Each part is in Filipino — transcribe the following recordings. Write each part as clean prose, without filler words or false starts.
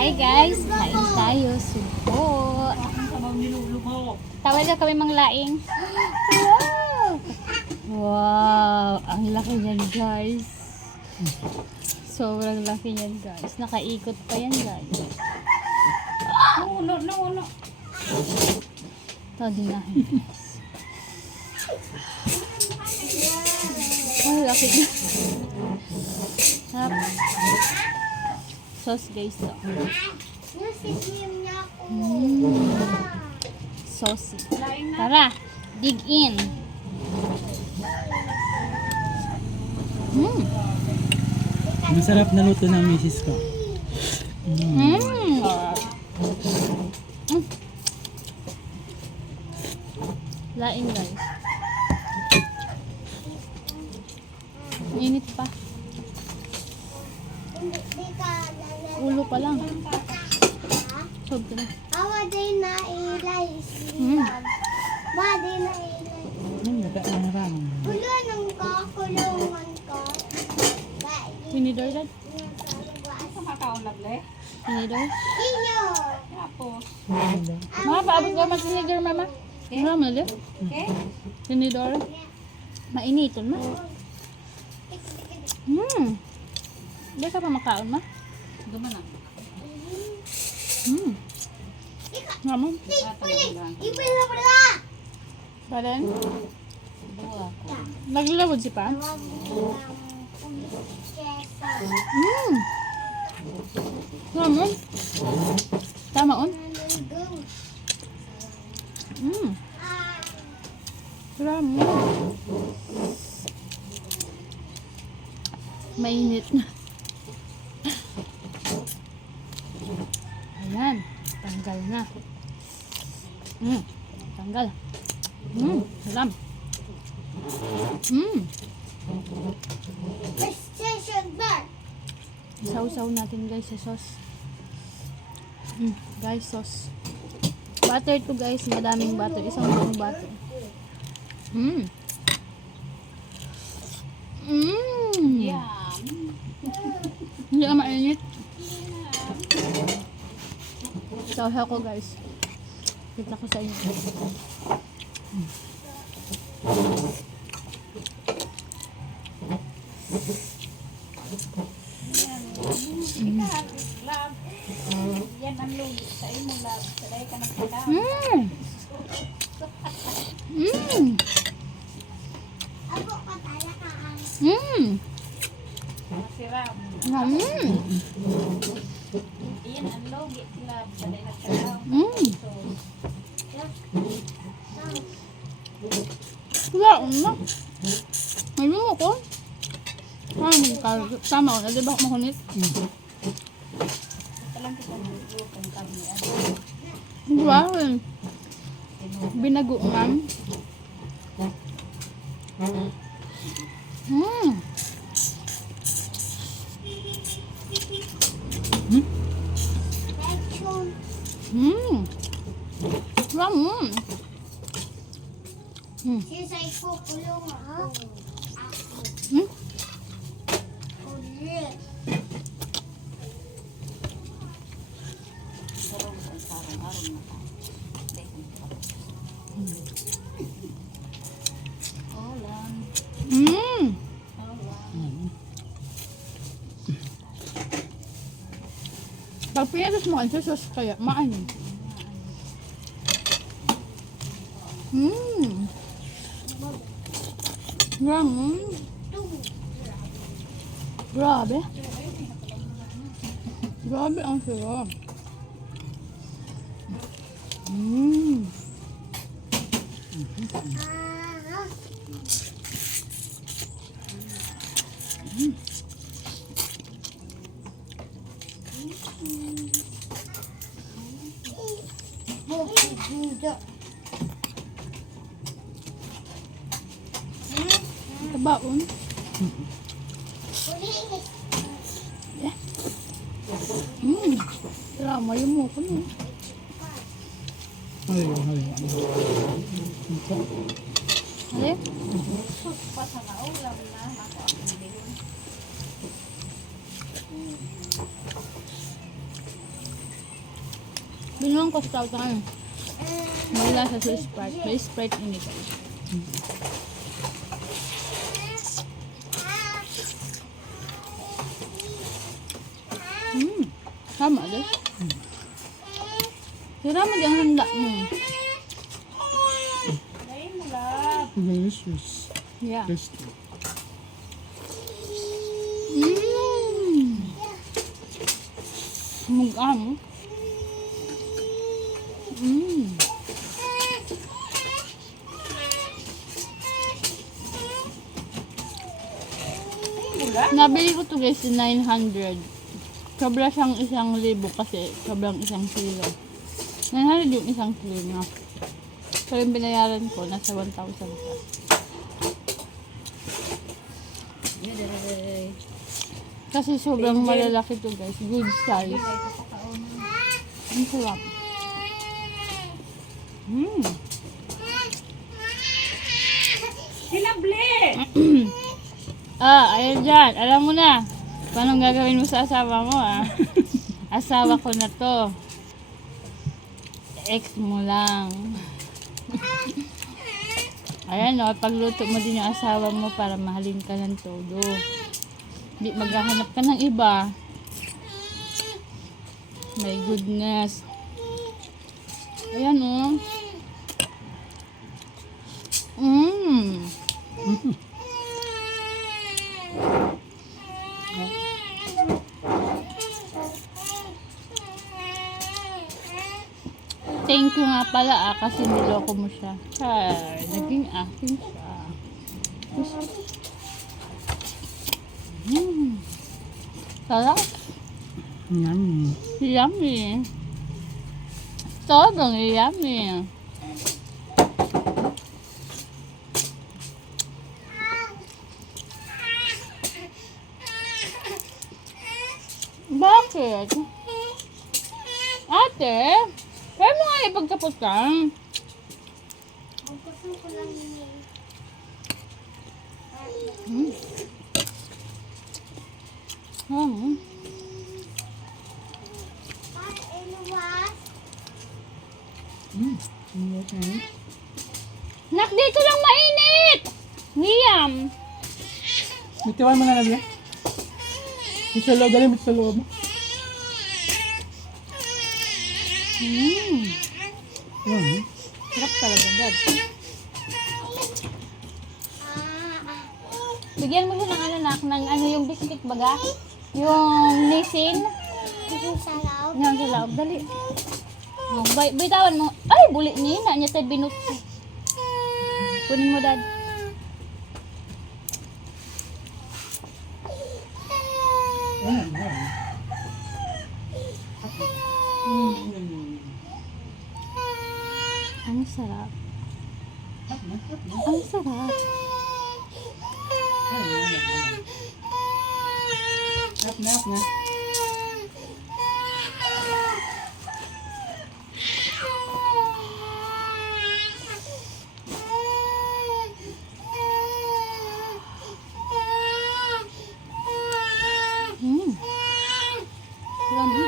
Hi guys, kain tayo. Subo. Tawag na kami manglaing. Wow! Wow! Ang laki niyan guys. Sobrang laki niyan guys. Nakaikot pa yan guys. No. Tadi na guys. Ang laki niya. Sarap. Sauce guys. So. Saucy. Tara, dig in. Masarap na luto ng misis ko. Lain guys. Init pa. Ulo pa lang. Sob ka na. Awa din na ilay. Madi na ilay. Nagkakarang. Ulo ng kakulungan ko. Tinidor dad? Sa makaunag le. Tinidor? Inyo. Tapos, Mama, paabot ko man tinidor mama. Mama, dad? okay? Tinidor? Mainiton ma. Hindi ka pa makaon ma? Duman na. Mama? Ibila pala. Badan? Buwa ko. Naglalawad si pa? Mama? Tama on? Ramo. Mainit na. Ayan. Tanggal na. Tanggal. Salam. Station bar. Sausaw natin guys sa sauce. Guys, sauce. Butter to guys. Madaming butter. Isang buong butter. Yum. Hindi ka mainit. Sausaw ko guys. Kita ko sa inyo. Lab. Yan ang lugi sa imo lab. Salay ka ng pala. Abo ka tala ka ang. Masiram. Yan ang lugi lab. Salay na kalaw. Wala na. May mo ko. Tama ko na. Di ba ako makunit? Talang kita ng lugan kami. Wow. Binagoongan. Section. Wow. Sisay ko kulong ha. Kulit. Pag pinatas mo ang sauce kaya maano. Grabe. Grabe ang sarap. Tabaon. Drama yung mo ko na. Hali. Hali? Pa sa naulam na. Ako ang bilhin. Binuang ko stout na ano. Wala sa Sprite. May Sprite in it. Sama deh. Sira mo diyang handa mo. Ay mo lab. Delicious. Yeah. Tasty. Mugam. Nabili ko to guys, 900. Sobra siyang 1,000 kasi sobrang isang kilo. 900 yung isang kilo niya. So yung binayaran ko, nasa 1,000 pa. Kasi sobrang malalaki to guys. Good size. Ang sarap. Hinabli! Ayan dyan. Alam mo na. Paano gagawin mo sa asawa mo, Asawa ko na to. Ex mo lang. Ayan, pagluto mo din yung asawa mo para mahalin ka ng todo. Hindi maghahanap ka ng iba. My goodness. Ayan, Thank you nga pala kasi niloko mo siya. Naging akin siya. Sarap. Yummy. Yummy. Sobrang yummy. Bakit? Ate? Kaya mo nga ipagtapos ka. Magpapin ko lang yun. Iluwas. Nak, dito lang mainit! Liam! Bitiwan mo na lang yan. May sa loob. Dali mo sa loob. Sarap talaga, Dad. Bigyan mo siya ng yung biscuit baga? Yung Nissin? Yung sa loob. Yan sa loob, dali. Bitawan mo. Ay, buli niya. Niya tayo binut. Kunin mo, Dad. Ang sarap. Ang sarap. Nap na. Yummy.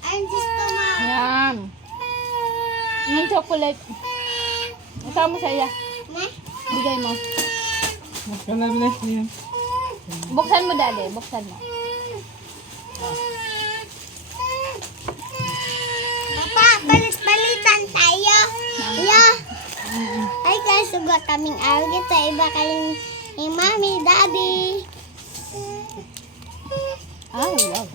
Ang gusto mo. Yan. Yung chocolate. Ito mo sa iya. Bigay mo. Kalablas niya. Buksan mo, Daddy. Buksan mo. Papa, balit-balitan tayo. Yo. Ay, guys, sugot kaming araw kita. Iba kaling ni Mami, Daddy. Ay, wow.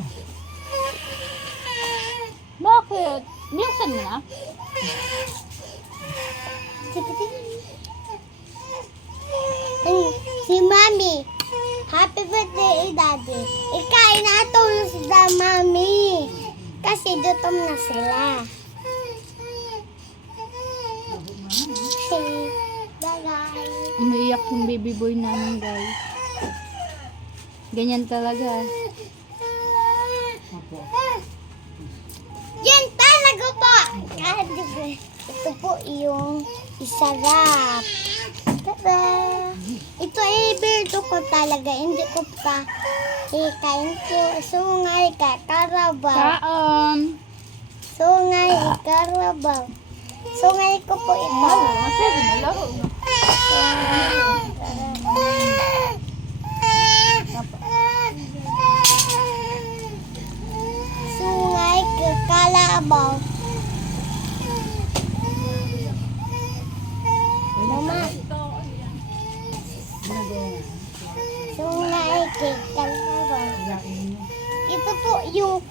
Bakit? Binuksan mo na? Si Mami. Happy birthday, Daddy. Ikain na tulong si Mami. Kasi gutom na sila. Bye-bye. Umiiyak yung baby boy namin, guys. Ganyan talaga. Yan talaga po. Ito po yung isarap. Tada! Ito ay birdo ko talaga. Hindi ko pa Ikain po, sungay ka, karabaw. Kaon. Sungay, karabaw. Sungay ko po ito. Sige, malaro na. Sungay ka, kalabaw. Mama. Sungay ka, kalabaw. Ito po yung